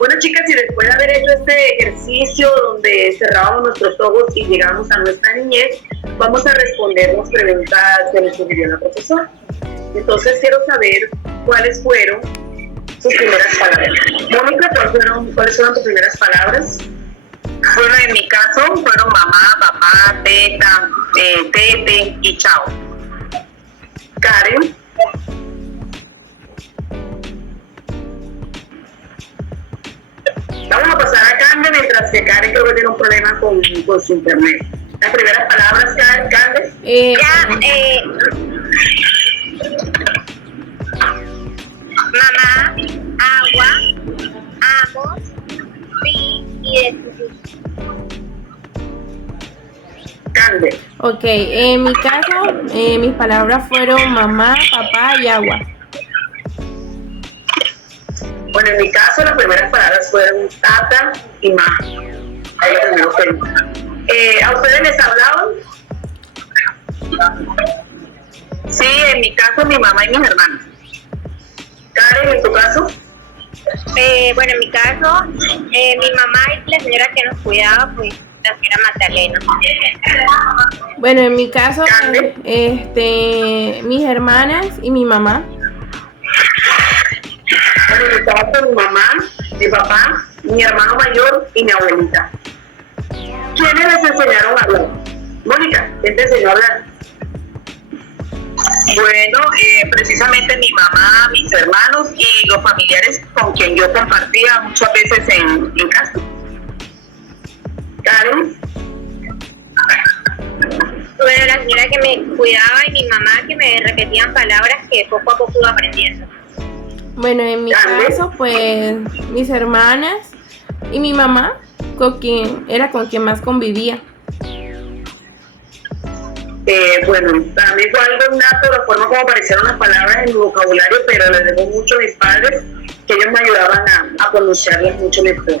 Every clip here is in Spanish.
Bueno, chicas, y después de haber hecho este ejercicio donde cerrábamos nuestros ojos y llegamos a nuestra niñez, vamos a respondernos preguntas que nos sugirió la profesora. Entonces quiero saber cuáles fueron sus primeras palabras. Mónica, ¿cuáles fueron tus primeras palabras? Bueno, en mi caso fueron mamá, papá, teta, tete y chao. Karen. Vamos a pasar a Candy mientras que Karen creo que tiene un problema con su internet. Las primeras palabras, Candy. Mamá, agua, amos, sí y decidí. Candy. Ok, en mi caso, mis palabras fueron mamá, papá y agua. Bueno, en mi caso las primeras palabras fueron tata y ma. Ahí lo tenemos que ¿a ustedes les hablaban? Sí, en mi caso mi mamá y mis hermanos. Karen, ¿en tu caso? Bueno, en mi caso, mi mamá y la señora que nos cuidaba, pues la señora Magdalena. Bueno, en mi caso, mis hermanas y mi mamá. Bueno, en mi caso, mi mamá, mi papá, mi hermano mayor y mi abuelita. ¿Quiénes les enseñaron a hablar? Mónica, ¿quién te enseñó a hablar? Bueno, precisamente mi mamá, mis hermanos y los familiares con quien yo compartía muchas veces en casa. Karen. Bueno, la señora que me cuidaba y mi mamá que me repetían palabras que poco a poco iba aprendiendo. Bueno, en mi caso, pues mis hermanas y mi mamá, con quien más convivía. Bueno, para mí fue algo nato la forma como aparecieron las palabras en mi vocabulario, pero les debo mucho a mis padres, que ellos me ayudaban a pronunciarlas mucho mejor.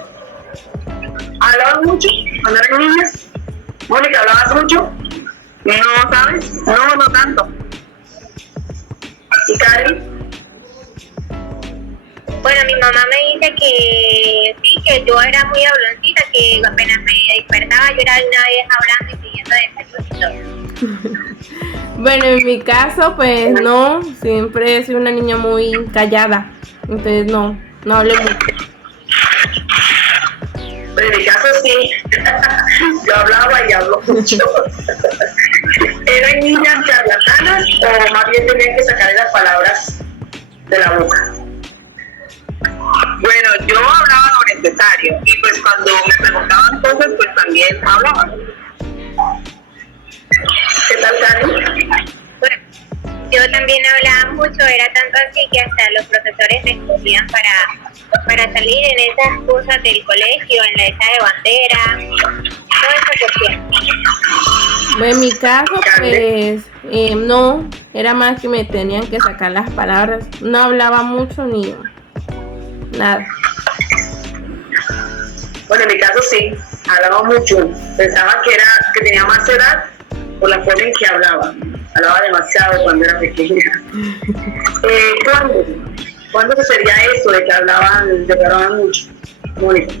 ¿Hablaban mucho cuando eran niñas? Mónica, ¿hablabas mucho? No, ¿sabes? No tanto. ¿Y Karen? Bueno, mi mamá me dice que sí, que yo era muy habloncita, que apenas me despertaba yo era de una vez hablando y pidiendo desayuno y todo. Bueno, en mi caso, pues no, siempre he sido una niña muy callada, entonces no hablo mucho. Pero en mi caso sí, yo hablaba y hablo mucho. ¿Eran niñas charlatanas o más bien tenían que sacar las palabras de la boca? Bueno, yo hablaba lo necesario y pues cuando me preguntaban cosas pues también hablaba. ¿Qué tal, Karen? Bueno, yo también hablaba mucho, era tanto así que hasta los profesores me escogían para salir en esas cosas del colegio, en la esa de bandera, toda esa cuestión. Bueno, en mi caso, pues no, era más que me tenían que sacar las palabras, no hablaba mucho ni nada. Bueno, en mi caso sí, hablaba mucho. Pensaba que tenía más edad por la forma en que hablaba. Hablaba demasiado cuando era pequeña. ¿Cuándo sucedía eso de que hablaban mucho? Mónica.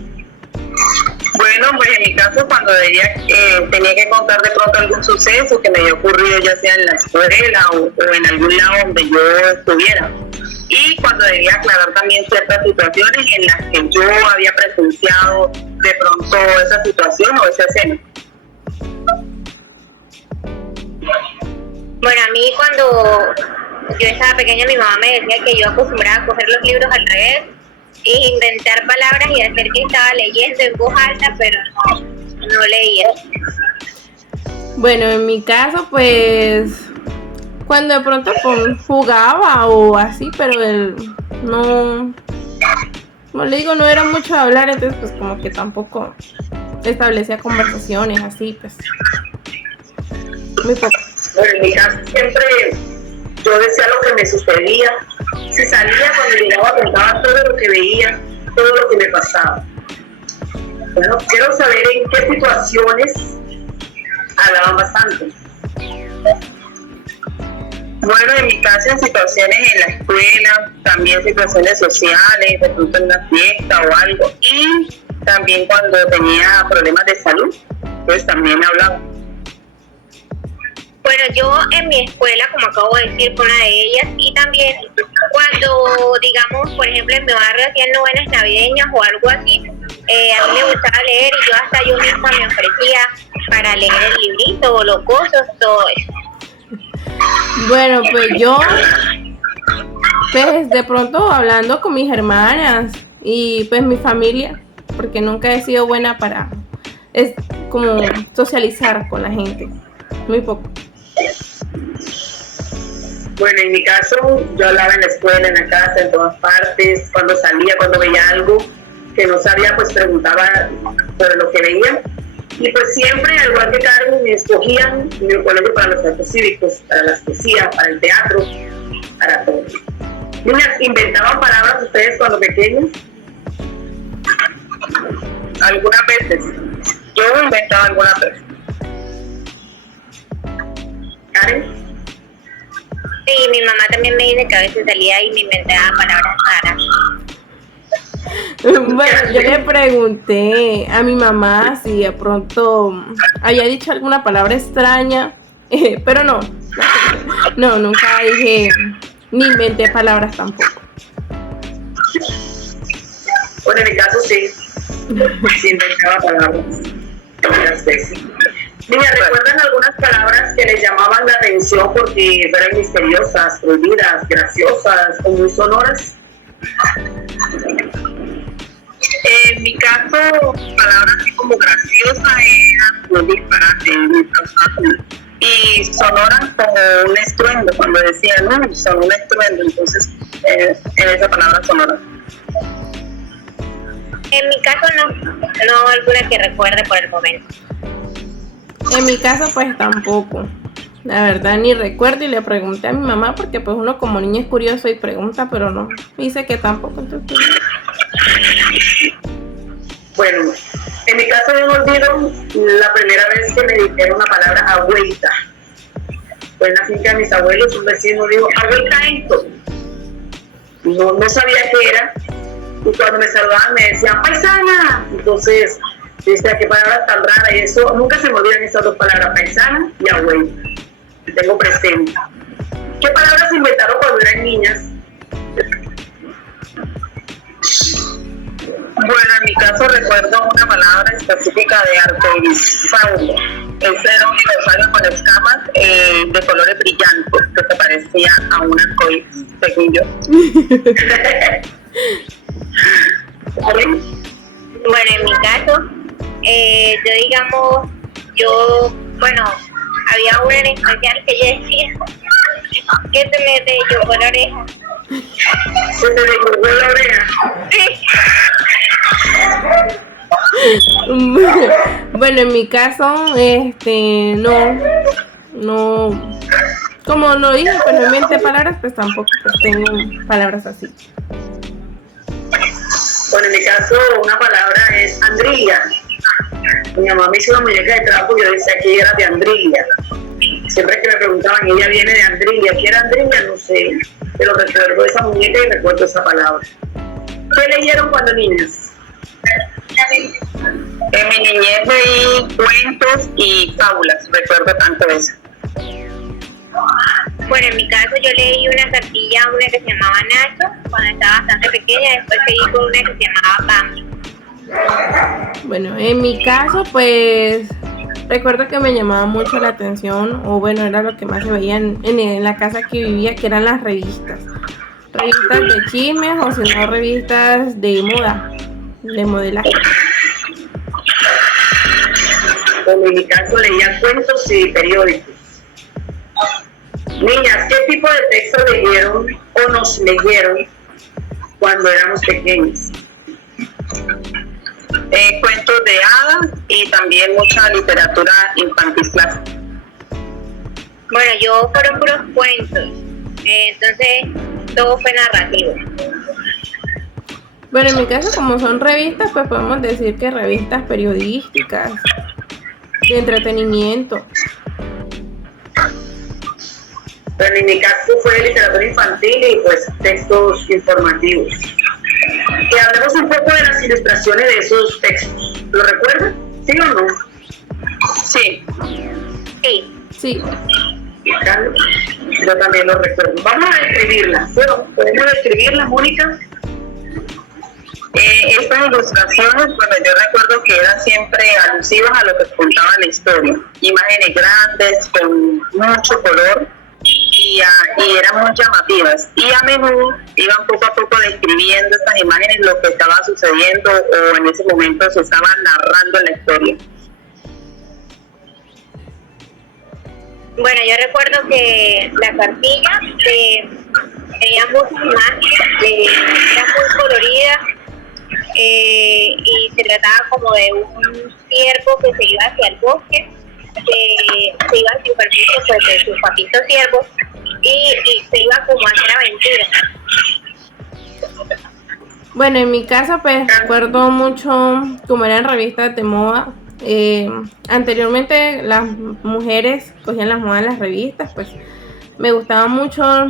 Bueno, pues en mi caso cuando tenía que contar de pronto algún suceso que me había ocurrido ya sea en la escuela o en algún lado donde yo estuviera. Y cuando debía aclarar también ciertas situaciones en las que yo había presenciado de pronto esa situación o esa escena. Bueno, a mí cuando yo estaba pequeña mi mamá me decía que yo acostumbraba a coger los libros al revés e inventar palabras y hacer que estaba leyendo en voz alta, pero no leía. Bueno, en mi caso, pues cuando de pronto jugaba o así, pero no, como le digo, no era mucho de hablar, entonces pues como que tampoco establecía conversaciones así, pues muy poco. Bueno, en mi caso siempre yo decía lo que me sucedía. Si salía, cuando llegaba contaba todo lo que veía, todo lo que me pasaba. Bueno, quiero saber en qué situaciones hablaban bastante. Bueno, en mi caso, en situaciones en la escuela, también situaciones sociales, de pronto en una fiesta o algo, y también cuando tenía problemas de salud, pues también hablaba. Bueno, yo en mi escuela, como acabo de decir, fue una de ellas, y también cuando, digamos, por ejemplo, en mi barrio hacían novenas navideñas o algo así, a mí me gustaba leer y yo misma me ofrecía para leer el librito o los cursos, todo eso. Bueno, pues yo, pues de pronto hablando con mis hermanas y pues mi familia, porque nunca he sido buena para, es como socializar con la gente, muy poco. Bueno, en mi caso, yo hablaba en la escuela, en la casa, en todas partes, cuando salía, cuando veía algo que no sabía, pues preguntaba sobre lo que veía. Y pues siempre, al igual que Carmen, me escogían en el colegio para los actos cívicos, para las poesías, para el teatro, para todo. Niñas, ¿inventaban palabras ustedes cuando pequeños? Algunas veces. Yo inventaba algunas veces. ¿Karen? Sí, mi mamá también me dice que a veces salía y me inventaba palabras raras. Bueno, yo le pregunté a mi mamá si de pronto había dicho alguna palabra extraña, pero no, nunca dije, ni inventé palabras tampoco. Bueno, en mi caso sí, sí inventaba palabras muchas veces. Niña, ¿recuerdan algunas palabras que les llamaban la atención porque eran misteriosas, prohibidas, graciosas o muy sonoras? En mi caso, palabras así como graciosas eran muy disparates, y sonoras como un estruendo, cuando decían, no, son un estruendo, entonces en esa palabra sonora. En mi caso no alguna que recuerde por el momento. En mi caso pues tampoco, la verdad ni recuerdo y le pregunté a mi mamá porque pues uno como niño es curioso y pregunta, pero no, dice que tampoco, entonces... Bueno, en mi caso yo me olvido la primera vez que me dijeron la palabra abuelita. Fue en la finca de mis abuelos, un vecino dijo, abuelita esto. No sabía qué era. Y cuando me saludaban me decían, paisana. Entonces, decía, qué palabra tan rara. Y eso, nunca se me olvidan esas dos palabras, paisana y abuelita. Tengo presente. ¿Qué palabras inventaron cuando eran niñas? Bueno, en mi caso recuerdo una palabra específica de arcoirisaurio. Ese era un dinosaurio con escamas de colores brillantes que se parecía a un arcoíris, según yo. Bueno, en mi caso, había una en especial que yo decía que se me deyogó la oreja. Se te desgorgó la oreja. Bueno, en mi caso, no, como lo dije, pues no inventé palabras, pues tampoco pues tengo palabras así. Bueno, en mi caso, una palabra es andrilla. Mi mamá me hizo una muñeca de trapo y yo decía que era de Andrilla. Siempre que me preguntaban, ella viene de Andrilla. ¿Qué era Andrilla? No sé, pero recuerdo esa muñeca y recuerdo esa palabra. ¿Qué leyeron cuando niñas? En mi niñez leí cuentos y fábulas, recuerdo tanto eso. Bueno, en mi caso yo leí una cartilla, una que se llamaba Nacho, cuando estaba bastante pequeña, después seguí con una que se llamaba Bambi. Bueno, en mi caso, pues recuerdo que me llamaba mucho la atención, o bueno, era lo que más se veía en la casa que vivía, que eran las revistas. Revistas de chismes o si no, revistas de moda, de modelaje. Bueno, en mi caso leía cuentos y periódicos. Niñas, ¿qué tipo de texto leyeron o nos leyeron cuando éramos pequeños? Cuentos de hadas y también mucha literatura infantil clásica. Bueno, yo fueron puros cuentos, entonces todo fue narrativo. Bueno, en mi caso, como son revistas, pues podemos decir que revistas periodísticas, de entretenimiento. Pero en mi caso fue literatura infantil y pues textos informativos. Y hablemos un poco de las ilustraciones de esos textos. ¿Lo recuerdan? ¿Sí o no? Sí. Sí. Sí. Carlos, yo también lo recuerdo. Vamos a describirlas. ¿Podemos describirlas, Mónica? Estas ilustraciones, bueno, yo recuerdo que eran siempre alusivas a lo que contaba la historia. Imágenes grandes, con mucho color y eran muy llamativas. Y a menudo iban poco a poco describiendo estas imágenes lo que estaba sucediendo o en ese momento se estaba narrando la historia. Bueno, yo recuerdo que la cartilla tenía muchas imágenes, era muy colorida y se trataba como de un ciervo que se iba hacia el bosque, se iba sin permiso pues, de sus papitos ciervos y se iba como a hacer aventuras. Bueno, en mi caso pues recuerdo mucho como eran revistas de moda. Anteriormente las mujeres cogían las modas en las revistas, pues me gustaban mucho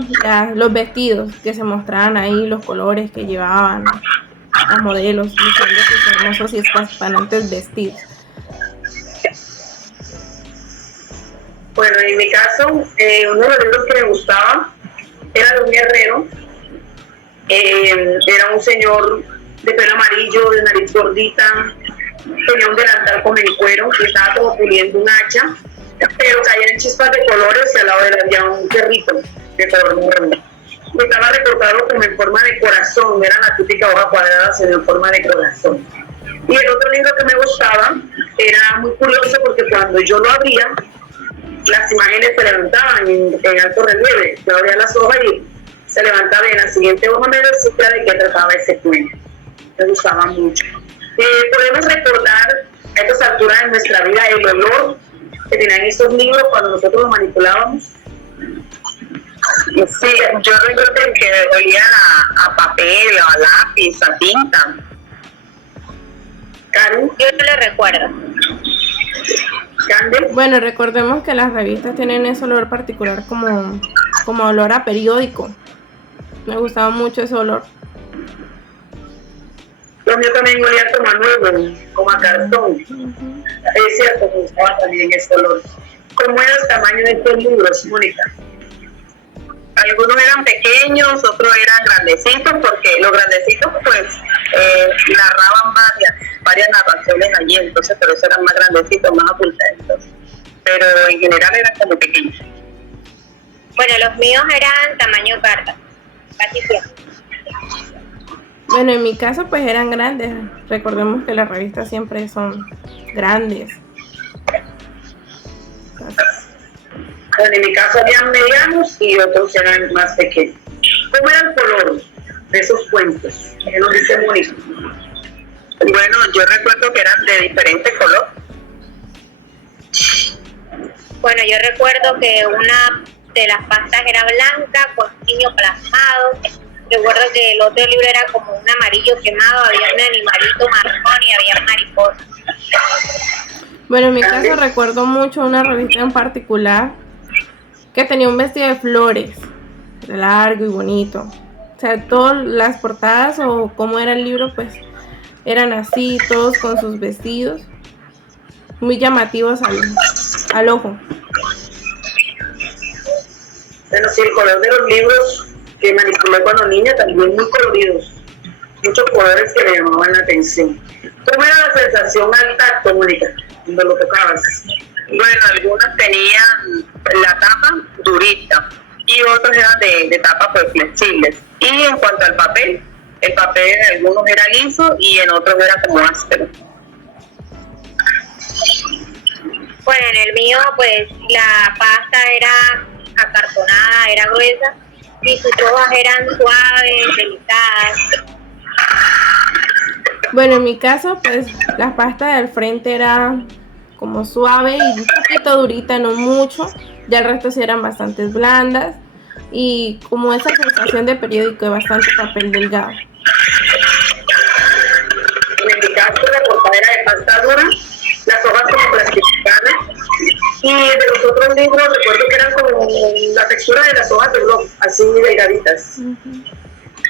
los vestidos que se mostraban ahí, los colores que llevaban las modelos, luciendo sus hermosos y espampanantes vestidos. Bueno, en mi caso, uno de los libros que me gustaba era de un guerrero. Era un señor de pelo amarillo, de nariz gordita, tenía un delantal con el cuero y estaba como puliendo un hacha, pero caían chispas de colores y al lado de él había un perrito de color marrón. Estaba recortado como en forma de corazón, era la típica hoja cuadrada sino en forma de corazón. Y el otro libro que me gustaba era muy curioso porque cuando yo lo abría, las imágenes se levantaban en alto relieve. Yo abría las hojas y se levantaba y en la siguiente hoja me decía de qué trataba ese cuento. Me gustaba mucho. Podemos recordar a estas alturas de nuestra vida el olor que tenían esos libros cuando nosotros los manipulábamos. Sí, yo recuerdo que olían a papel, a lápiz, a tinta. Karen, Yo no lo recuerdo. Cande. Bueno, recordemos que las revistas tienen ese olor particular como olor a periódico. Me gustaba mucho ese olor. Lo mío también olía como a nuevo, como a cartón. Es cierto, me gustaba también ese olor. ¿Cómo era el tamaño de estos libros, Mónica? Algunos eran pequeños, otros eran grandecitos, porque los grandecitos pues narraban varias narraciones allí, entonces por eso eran más grandecitos, más ocultaditos. Pero en general eran como pequeños. Bueno, los míos eran tamaño carta, casi siempre. Bueno, en mi caso pues eran grandes. Recordemos que las revistas siempre son grandes. Bueno, en mi caso habían medianos y otros eran más pequeños. ¿Cómo era el color de esos cuentos? ¿Qué nos dice Mónica? Bueno, yo recuerdo que eran de diferente color. Bueno, yo recuerdo que una de las pastas era blanca con niño plasmado. Recuerdo que el otro libro era como un amarillo quemado, había un animalito marrón y había mariposas. Bueno, en mi caso recuerdo mucho una revista en particular que tenía un vestido de flores, largo y bonito. O sea, todas las portadas o cómo era el libro, pues eran así, todos con sus vestidos, muy llamativos al ojo. Bueno, sí, el color de los libros que manipulé cuando niña también muy coloridos, muchos colores que me llamaban la atención. ¿Cómo era la sensación al tacto, Mónica, cuando lo tocabas? Bueno, algunos tenían la tapa durita y otros eran de tapa pues flexibles. Y en cuanto al papel, el papel en algunos era liso y en otros era como áspero. Bueno, en el mío pues la pasta era acartonada, era gruesa y sus hojas eran suaves, delicadas. Bueno, en mi caso, pues la pasta del frente era como suave y un poquito durita, no mucho. Ya el resto sí eran bastante blandas y como esa sensación de periódico de bastante papel delgado. En mi caso, la portada era de pasta dura, las hojas como plastificadas y Y de los otros libros recuerdo que eran como la textura de las hojas de blog, así delgaditas.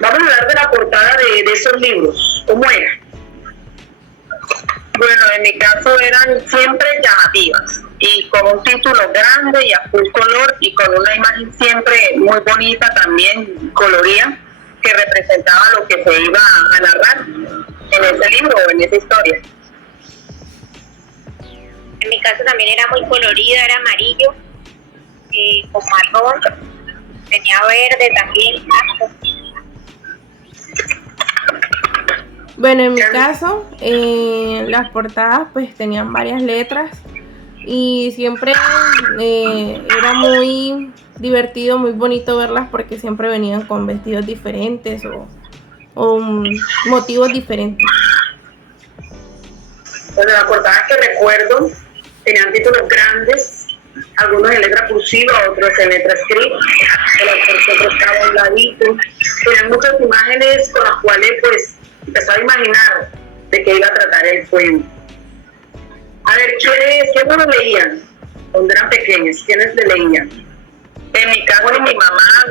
Vamos a hablar de la portada de esos libros. ¿Cómo era? Bueno, en mi caso eran siempre llamativas y con un título grande y a full color y con una imagen siempre muy bonita también colorida que representaba lo que se iba a narrar en ese libro o en esa historia. En mi caso también era muy colorido, era amarillo, con marrón, tenía verde también. Bueno, en mi caso, las portadas pues tenían varias letras y siempre era muy divertido, muy bonito verlas porque siempre venían con vestidos diferentes o motivos diferentes. Bueno, las portadas que recuerdo tenían títulos grandes, algunos en letra cursiva, otros en letra script, otros estaban a un ladito. Tenían muchas imágenes con las cuales pues empezaba a imaginar de qué iba a tratar el poema. A ver, ¿quiénes lo leían cuando eran pequeños? ¿Quiénes le leían? En mi caso, mi mamá,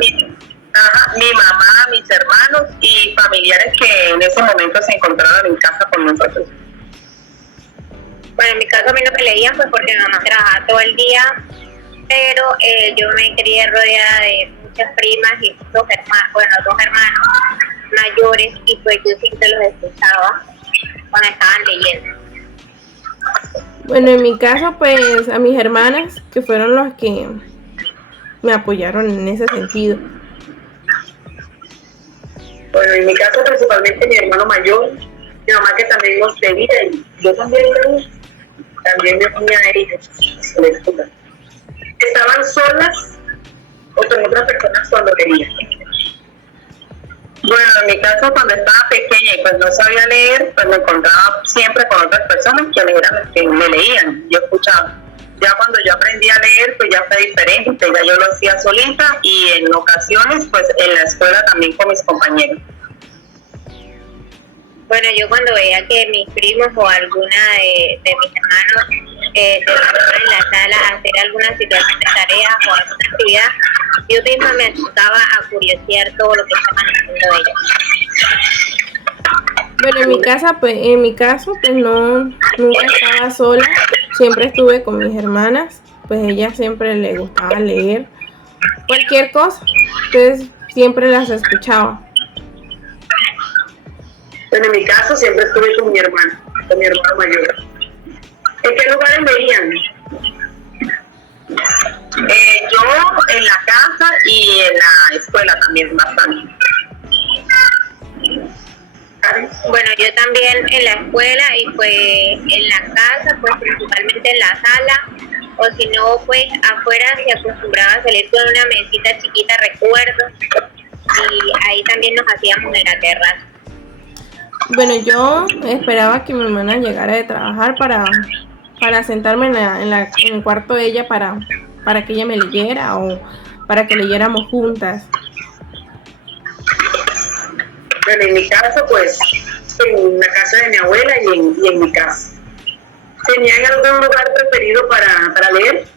mis hermanos y familiares que en ese momento se encontraban en casa con nosotros. Bueno, en mi caso a mí no me leían pues porque mi mamá trabajaba todo el día, pero yo me crié rodeada de muchas primas y dos hermanos mayores y pues yo siempre los escuchaba cuando estaban leyendo. Bueno, en mi caso pues a mis hermanas, que fueron los que me apoyaron en ese sentido. Bueno, en mi caso principalmente mi hermano mayor, mi mamá que también los leía y yo también leía. También me ponía a ellos su lectura. ¿Estaban solas o con otras personas cuando leían? Bueno, en mi caso cuando estaba pequeña y pues no sabía leer, pues me encontraba siempre con otras personas que me leían, yo escuchaba. Ya cuando yo aprendí a leer, pues ya fue diferente, ya yo lo hacía solita y en ocasiones pues en la escuela también con mis compañeros. Bueno, yo cuando veía que mis primos o alguna de mis hermanos se encontraban en la sala a hacer alguna situación de tareas o alguna actividad, yo misma me asustaba a curiosear todo lo que estaban haciendo ellos. Bueno, en mi caso, pues nunca estaba sola, siempre estuve con mis hermanas, pues ella siempre le gustaba leer cualquier cosa, entonces siempre las escuchaba. Bueno, en mi caso siempre estuve con mi hermano mayor. ¿En qué lugares leían? Yo en la casa y en la escuela también bastante. Bueno, yo también en la escuela y pues en la casa, pues principalmente en la sala, o si no, pues afuera se acostumbraba a salir con una mesita chiquita, recuerdo, y ahí también nos hacíamos en la terraza. Bueno, yo esperaba que mi hermana llegara de trabajar para sentarme en el cuarto de ella para que ella me leyera o para que leyéramos juntas. Bueno, en mi caso, pues, en la casa de mi abuela y en mi casa. ¿Tenían algún lugar preferido para leer?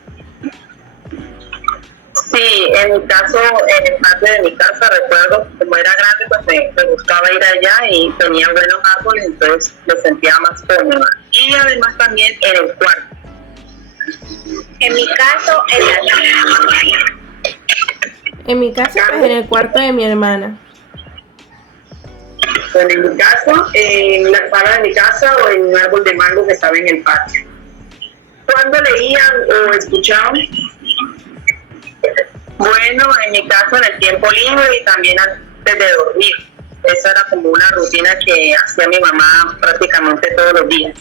Sí, en mi caso, en el patio de mi casa, recuerdo, como era grande, pues me gustaba ir allá y tenía buenos árboles, entonces me sentía más cómoda. Y además también en el cuarto. En mi caso, en la sala. En mi caso, pues en el cuarto de mi hermana. Bueno, en mi caso, en la sala de mi casa o en un árbol de mango que estaba en el patio. ¿Cuándo leían o escuchaban? Bueno, en mi caso en el tiempo libre y también antes de dormir. Esa era como una rutina que hacía mi mamá prácticamente todos los días.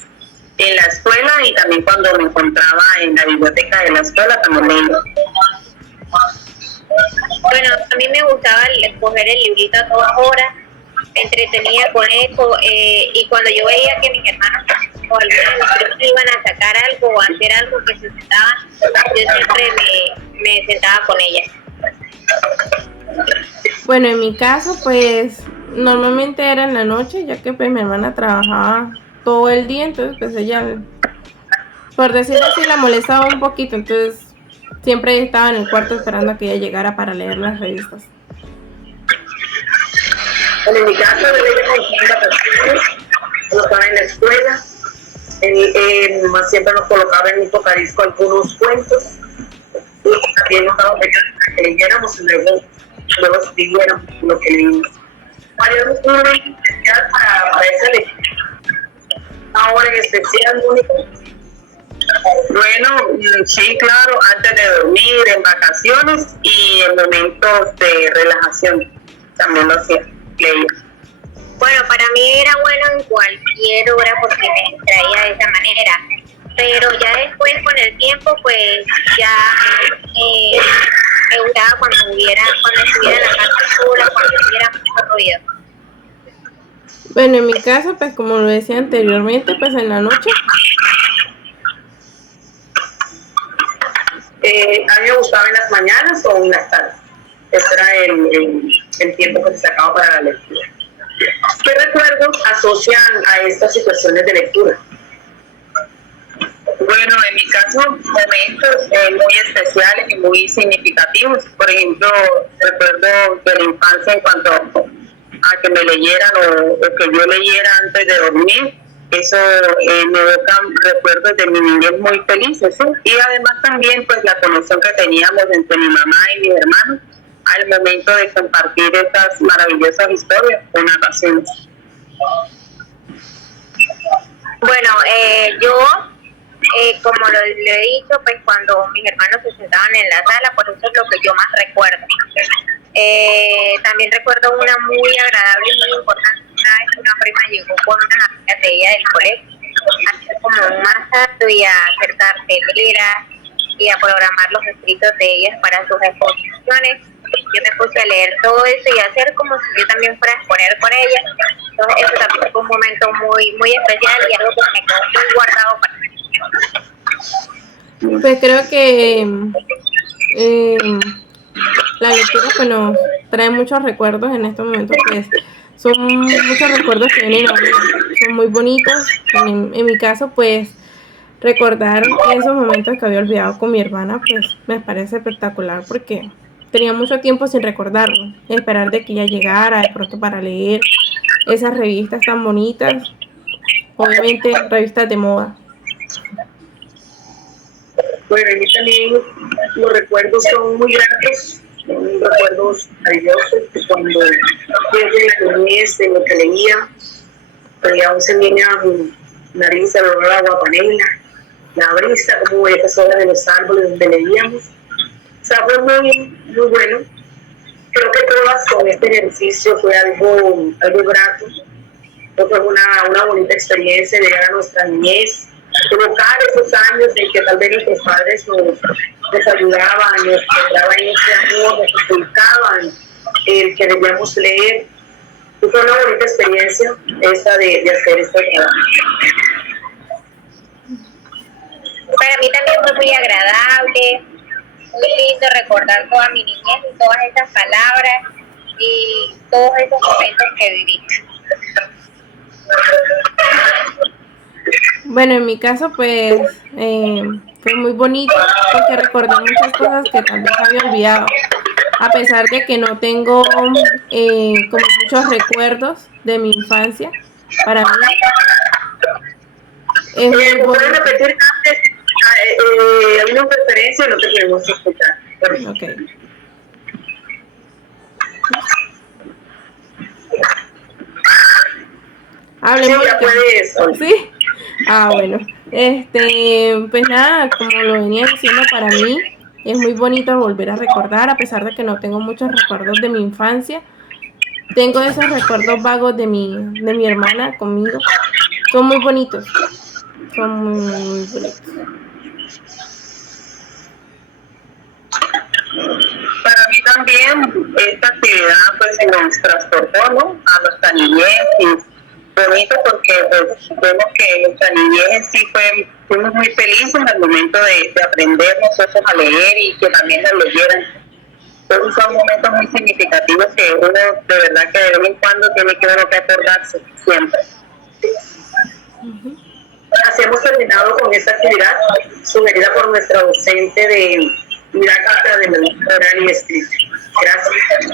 En la escuela y también cuando me encontraba en la biblioteca de la escuela también leía. Bueno, a mí me gustaba coger el librito a todas horas, me entretenía con eso, y cuando yo veía que mis hermanos o algunos de mis primos iban a sacar algo o a hacer algo que se sentaban, yo siempre me sentaba con ellas. Bueno, en mi caso, pues normalmente era en la noche, ya que pues mi hermana trabajaba todo el día, entonces pues ella por decirlo así, la molestaba un poquito, entonces siempre estaba en el cuarto esperando a que ella llegara para leer las revistas. Bueno, en mi caso, de ella con vacaciones, cuando estaba en la escuela, más siempre nos colocaba en un tocadisco algunos cuentos, y también nos daba para que leyéramos y luego escribiéramos lo que leímos. ¿Cuál es un momento especial para esa lectura? Ahora en especial, Mónica. Bueno, sí, claro, antes de dormir, en vacaciones y en momentos de relajación. También lo hacía, leía. Bueno, para mí era bueno en cualquier hora porque me distraía de esa manera. Pero ya después, con el tiempo, pues ya me gustaba cuando estuviera en la casa sola, cuando hubiera mucho ruido. Bueno, en mi caso, pues como lo decía anteriormente, pues en la noche. A mí me gustaba en las mañanas o en las tardes. Ese era el tiempo que se sacaba para la lectura. ¿Qué recuerdos asocian a estas situaciones de lectura? Bueno, en mi caso, momentos muy especiales y muy significativos. Por ejemplo, recuerdo de la infancia en cuanto a que me leyeran o que yo leyera antes de dormir. Eso me evoca recuerdos de mi niñez muy felices, ¿sí? Y además también pues la conexión que teníamos entre mi mamá y mis hermanos al momento de compartir estas maravillosas historias o narraciones. Bueno, yo, como lo he dicho, pues cuando mis hermanos se sentaban en la sala, pues eso es lo que yo más recuerdo. También recuerdo una muy agradable y muy importante. Una vez una prima llegó con unas amigas de ella del colegio a hacer como un masaje y a hacer carteleras y a programar los escritos de ellas para sus exposiciones. Yo me puse a leer todo eso y a hacer como si yo también fuera a exponer con ellas. Entonces eso también fue un momento muy, muy especial y algo que me quedó muy guardado para mí. Pues creo que la lectura pues nos trae muchos recuerdos en estos momentos, pues son muchos recuerdos que vienen a mí, son muy bonitos. En mi caso, pues recordar esos momentos que había olvidado con mi hermana, pues me parece espectacular porque tenía mucho tiempo sin recordarlo, esperar de que ella llegara de pronto para leer esas revistas tan bonitas, obviamente revistas de moda. Bueno, a mí también los recuerdos son muy gratos, son recuerdos maravillosos, que cuando pienso en la niñez, en lo que leía aún se niña mi nariz, el olor a agua panela, la brisa, como esa sola de los árboles donde leíamos. O sea, fue muy, muy bueno. Creo que todas con este ejercicio fue algo grato. Creo que fue una bonita experiencia llegar a nuestra niñez, evocar esos años en que tal vez nuestros padres nos ayudaban, nos daban ese amor, nos inculcaban el que debíamos leer. Y fue una bonita experiencia esta de hacer este trabajo. Para mí también fue muy agradable, muy lindo recordar toda mi niñez y todas esas palabras y todos esos momentos que viví. Bueno, en mi caso pues fue muy bonito porque recordé muchas cosas que tal vez había olvidado, a pesar de que no tengo como muchos recuerdos de mi infancia. Para mí es muy bonito. ¿Puedes repetir antes? Hay una referencia, no te podemos escuchar. Okay. Hablemos. Sí, ya puedes. Sí. Bueno. Pues nada, como lo venía diciendo, para mí es muy bonito volver a recordar, a pesar de que no tengo muchos recuerdos de mi infancia. Tengo esos recuerdos vagos de mi hermana conmigo. Son muy bonitos. Son muy bonitos. Para mí también esta actividad pues nos transportó, ¿no?, a nuestra niñez, y bonito porque pues vemos que nuestra niñez sí fuimos muy felices en el momento de aprender nosotros a leer y que también nos leyeran. Entonces son momentos muy significativos que uno de verdad que de vez en cuando tiene que uno que acordarse siempre. Así hemos terminado con esta actividad sugerida por nuestra docente de didáctica de oral y escrito. Gracias.